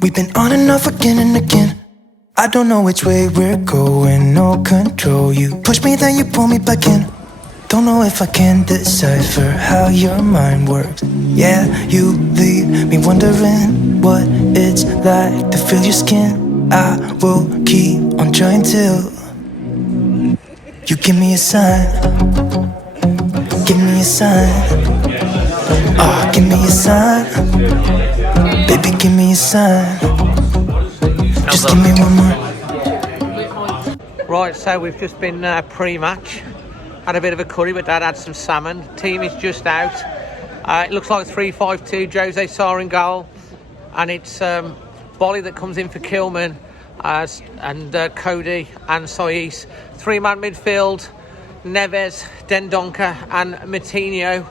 We've been on and off again and again. I don't know which way we're going, no control. You push me, then you pull me back in. Don't know if I can decipher how your mind works. Yeah, you leave me wondering what it's like to feel your skin. I will keep on trying till you give me a sign. Give me a sign. Oh, give me a sign. Baby, give me a sign. Just give me one more. Right, so we've just been pre-match. Had a bit of a curry, but Dad had some salmon. Team is just out. It looks like 3-5-2. Jose Sarr in goal, and it's Bolly that comes in for Kilman, and Cody and Saiz. Three-man midfield: Neves, Dendoncker, and Matinho.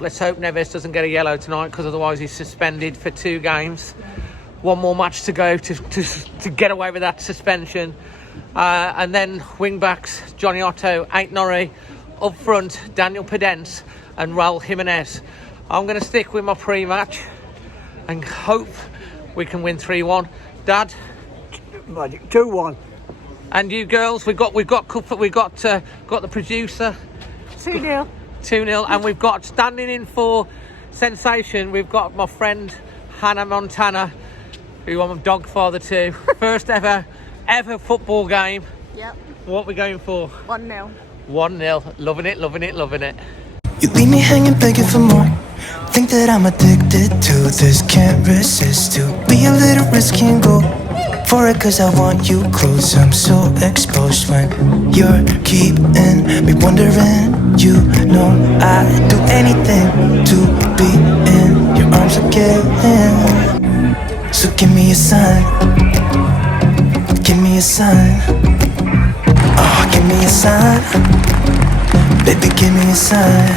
Let's hope Neves doesn't get a yellow tonight, because otherwise he's suspended for 2 games. One more match to go to get away with that suspension. And then wing backs: Johnny Otto, Ait-Norrie. Up front, Daniel Pedence and Raul Jimenez. I'm going to stick with my pre-match and hope we can win 3-1. Dad? 2-1. And you girls? We've got the producer. 2-0. 2-0, and we've got standing in for sensation. We've got my friend Hannah Montana, who I'm a dog father to. First ever football game. Yep. What are we going for? 1-0. 1-0. Loving it, loving it, loving it. You leave me hanging, begging for more. Think that I'm addicted to this, can't resist to be a little risky and go for it, cause I want you close. I'm so exposed when you're keeping me wondering. You know I'd do anything to be in your arms again. So give me a sign. Give me a sign. Oh, give me a sign. Baby, give me a sign.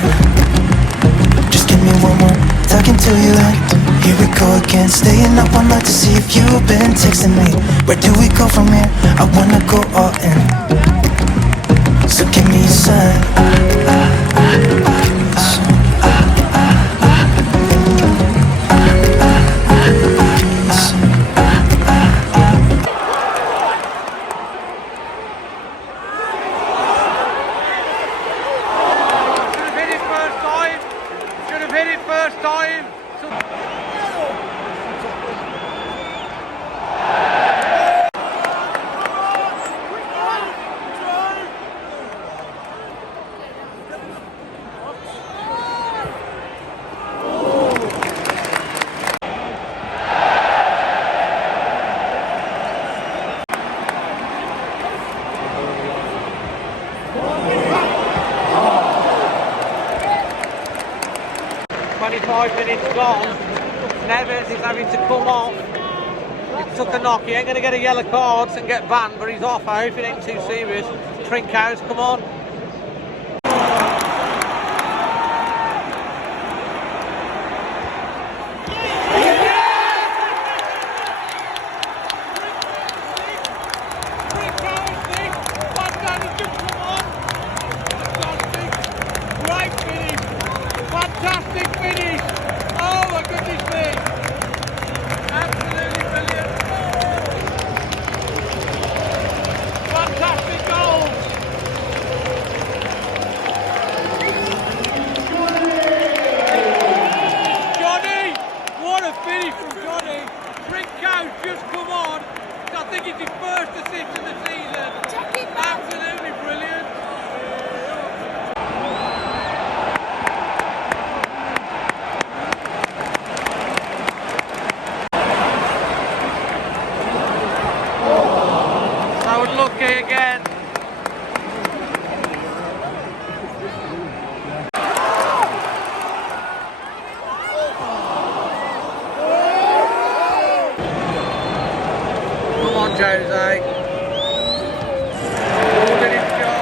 Just give me one more talking to you, and here we go again. Staying up all night to see if you've been texting me. Where do we go from here? I wanna go all in. So give me a sign. Minutes gone. Neves is having to come off. He took a knock. He ain't going to get a yellow card and get banned, but he's off. I hope it ain't too serious. Trinkhouse, come on. Again. Come on, Jose. Did his job.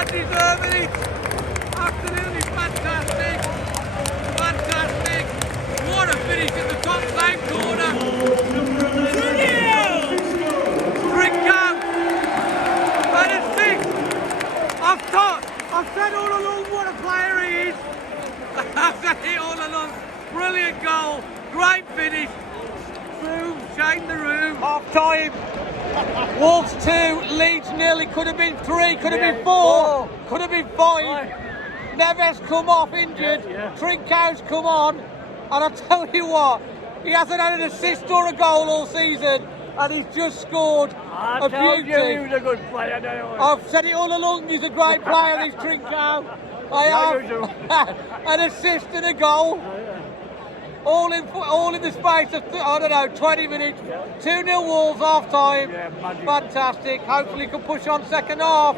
Undeservedly. Absolutely fantastic. Fantastic. What a finish in the top left corner. Trinko. And a six. I've said all along what a player he is. I've said it all along. Brilliant goal. Great finish. Boom. Shake the room. Half time. Wolves 2, Leeds 0. It could have been 3, could have been 4, could have been 5. Neves come off injured, Trinko's come on, and I tell you what, he hasn't had an assist or a goal all season, and he's just scored a beauty. He was a good player. I've said it all along, he's a great player, this Trinko. I have an assist and a goal. All in the space of, 20 minutes. 2-0 Wolves, half time. Fantastic. Hopefully can push on second half.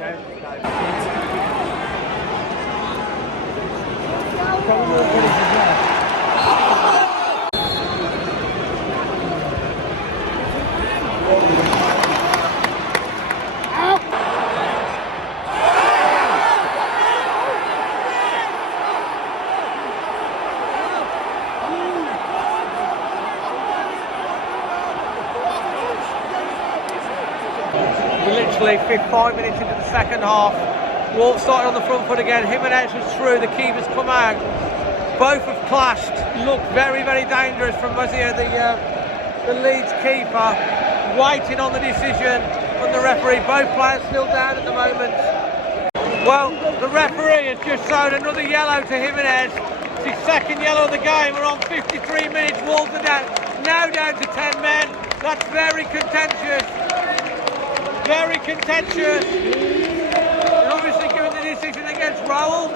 We're literally 5 minutes into the second half. Wolves started on the front foot again. Jimenez was through, the keeper's come out. Both have clashed. Looked very, very dangerous from Muzia, the Leeds keeper. Waiting on the decision from the referee. Both players still down at the moment. Well, the referee has just shown another yellow to Jimenez. It's his second yellow of the game. We're on 53 minutes. Wolves are now down to 10 men. That's very contentious. Very contentious. And obviously given the decision against Raul.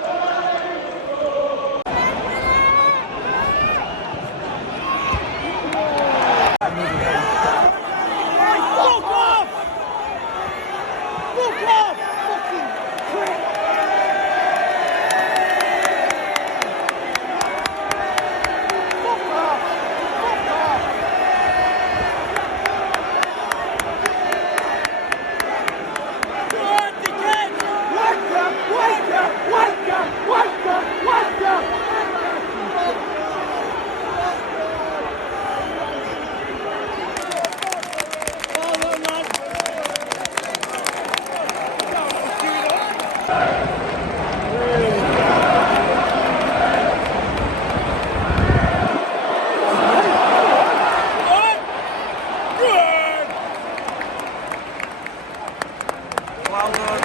Well done.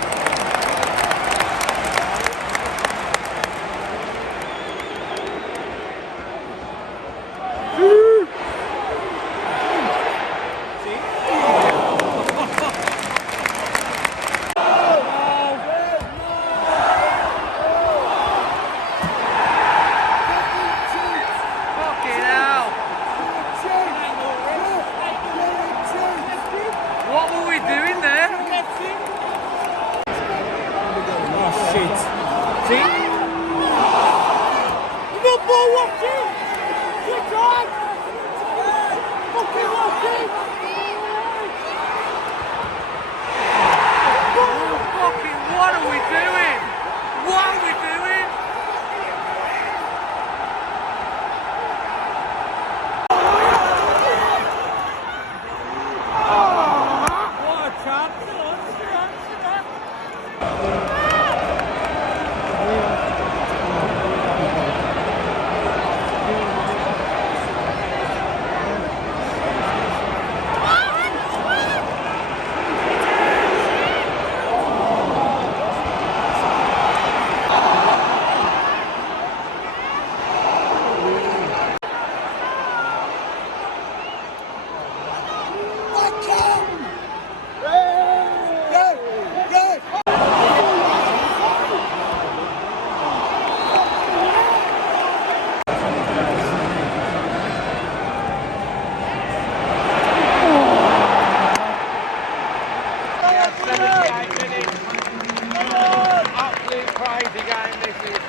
What were we doing there? Shit. See? No ball watching! Switch on! Fucking watching! What are we doing? What are we doing? What a chance. Crazy game this is.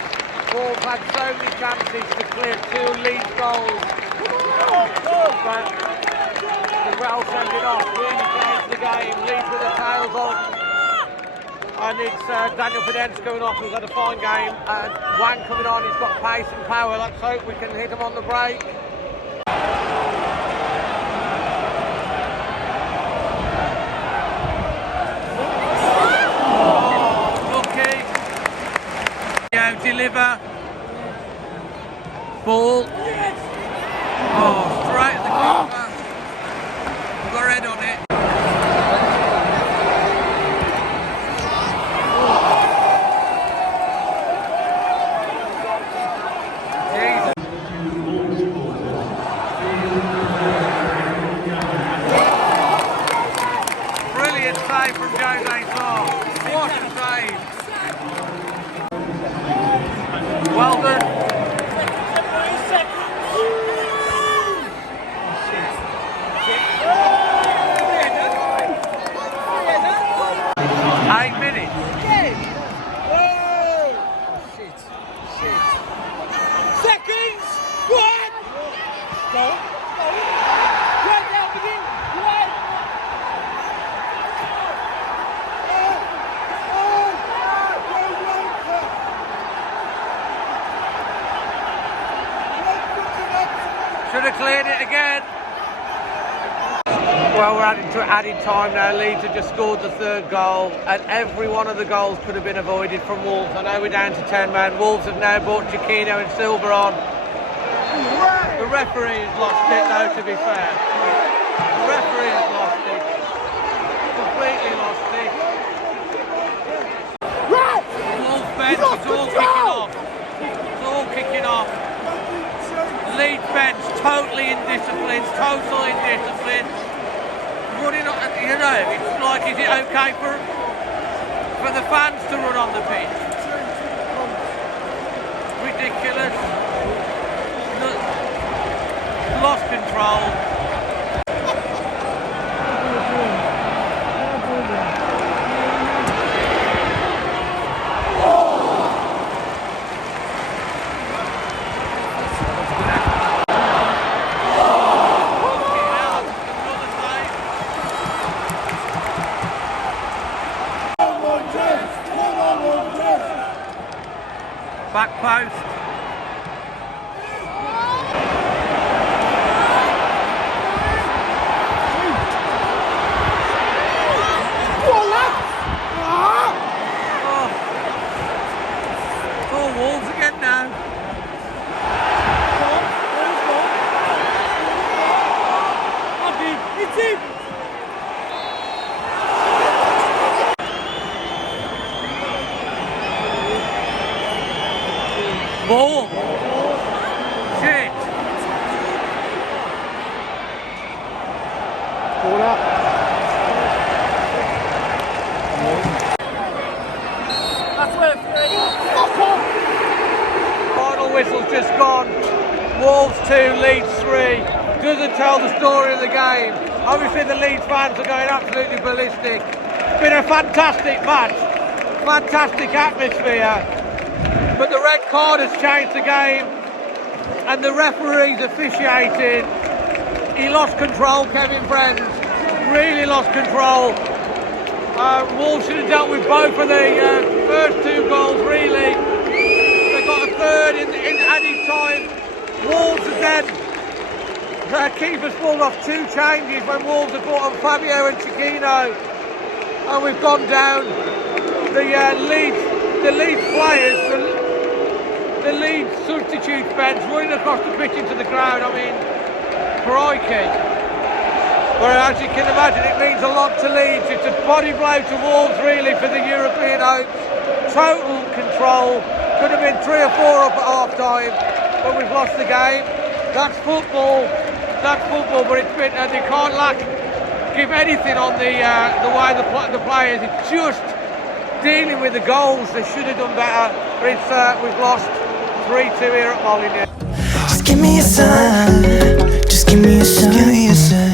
Wolves had so many chances to clear 2 Leeds goals. But the well send it off, really changed the game. Leeds with the tails on. And it's Daniel Pedence going off, who's had a fine game. Wang coming on, he's got pace and power. Let's hope we can hit him on the break. Deliver. Ball. Oh, straight at the keeper. We've got a head on it. Jesus. Brilliant save from Jose Sarr. What a save. Well done. 8 minutes. Oh, shit. Seconds. What? Go. Right now, begin. Right. Should have cleared it again. Well, we're adding time now. Leeds have just scored the third goal, and every one of the goals could have been avoided from Wolves. I know we're down to 10 men. Wolves have now brought Chiquino and Silva on. The referee has lost it, though, to be fair. The referee has lost it. Completely lost it. Wolves bench, it's all kicking off. It's all kicking off. Leeds bench, totally indisciplined, total indiscipline. Running on, you know, it's like, is it okay for the fans to run on the pitch? Ridiculous. Lost control. Back post. Oh, Wolves again now. It's in. Ball. Shit. Ball up. That's where Final whistle's just gone. Wolves 2, Leeds 3. Doesn't tell the story of the game. Obviously the Leeds fans are going absolutely ballistic. It's been a fantastic match. Fantastic atmosphere. But the red card has changed the game, and the referee's officiated. He lost control, Kevin Friends, really lost control. Wolves should have dealt with both of the first 2 goals, really. They got a third in added time. Wolves have then, keeper's pulled off 2 changes when Wolves have brought on Fabio and Chiquino, and we've gone down. The Leeds players, the Leeds substitute bench running across the pitch into the crowd. I mean, crikey. But as you can imagine, it means a lot to Leeds. It's a body blow to Wolves, really, for the European hopes. Total control. Could have been 3 or 4 up at half time, but we've lost the game. That's football. That's football, but it's been, they can't give anything on the way the players. It's just dealing with the goals. They should have done better. But it's we've lost 3-2 here at Molineux. Just give me a sign. Just give me a sign.